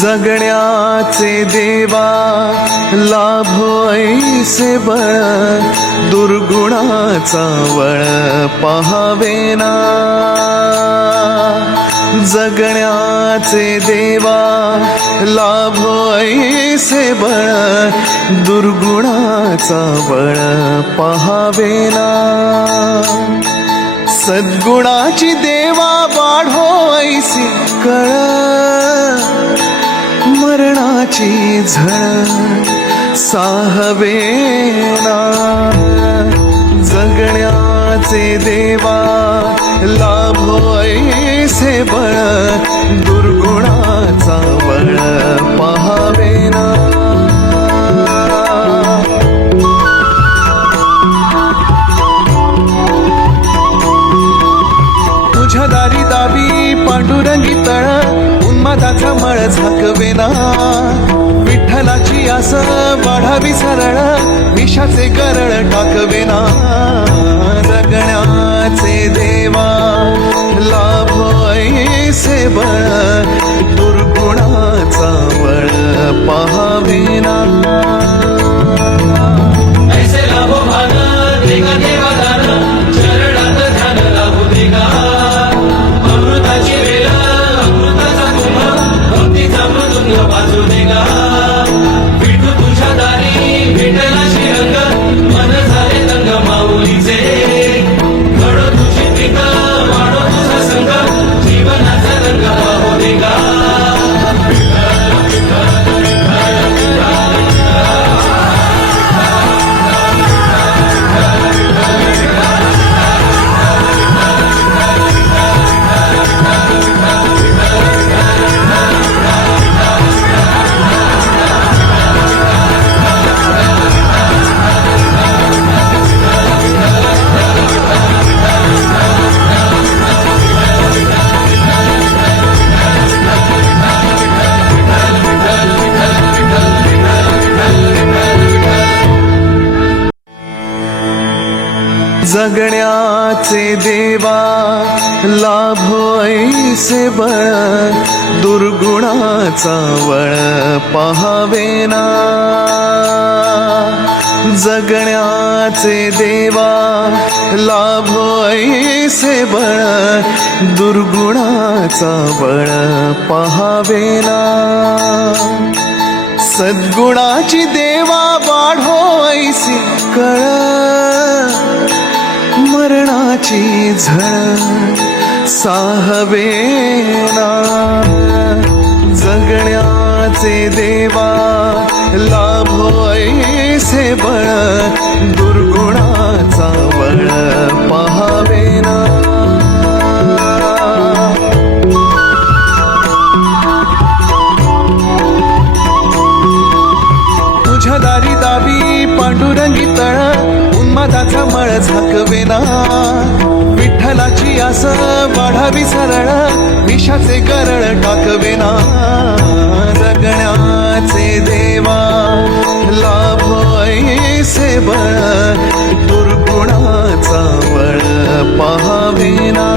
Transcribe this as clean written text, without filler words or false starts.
जगण्याचे देवा लाभो ऐसे बळ, दुर्गुणाचा वळ पहावेना। जगण्याचे देवा लाभो ऐसे बळ, दुर्गुणाचा बळ पहावेना। सद्गुणाची देवा वाढो ऐसी कळ, मरणाची झळ साहवेना। जगण्याचे देवा लाभो ऐसे बळ, दुर्गुणाचा बळ पहावेना। तुझ्या दारी दावी पांडुरंगी तळ, उन्मादाचा मळ झाकवेना। विठ्ठलाची आस वाढावी सरळ, विषाचे गरळ टाकवेना। जगण्याचे देवा लाभो ऐसे बळ, दुर्गुणाचा बळ पहावेना। ऐसे लाभो भान देगा देवा दान, चरणात ध्यान लाभू देगा। अमृताची वेल अमृताचा कुंभ, भक्तीचा मृदुंग वाजू देगा। विठू तुझ्या दारी विठ्ठलाशी रंग, मन झाले तंग माऊलीचे। घडो तुझी प्रीत वाढो तुझा संग, जीवनाचा रंग वाहू देगा। जगण्याचे देवा लाभो ऐसे बळ, दुर्गुणाचा वळ पहावेना। जगण्याचे देवा लाभो ऐसे बळ, दुर्गुणाचा बळ पहावेना। सद्गुणाची देवा वाढो ऐसी कळ, मरणाची झळ साहवेना। जगण्याचे देवा लाभो ऐसे बळ, दुर्गुणाचा बळ पहावेना। तुझ्या दारी दावी पांडुरंगी तळ, उन्मादाचा मळ झाकवेना। विठ्ठलाची आस वाढावी सरळ, विषाचे गरळ टाकवेना। जगण्याचे देवा लाभो ऐसे बळ, दुर्गुणाचा बळ पहावेना।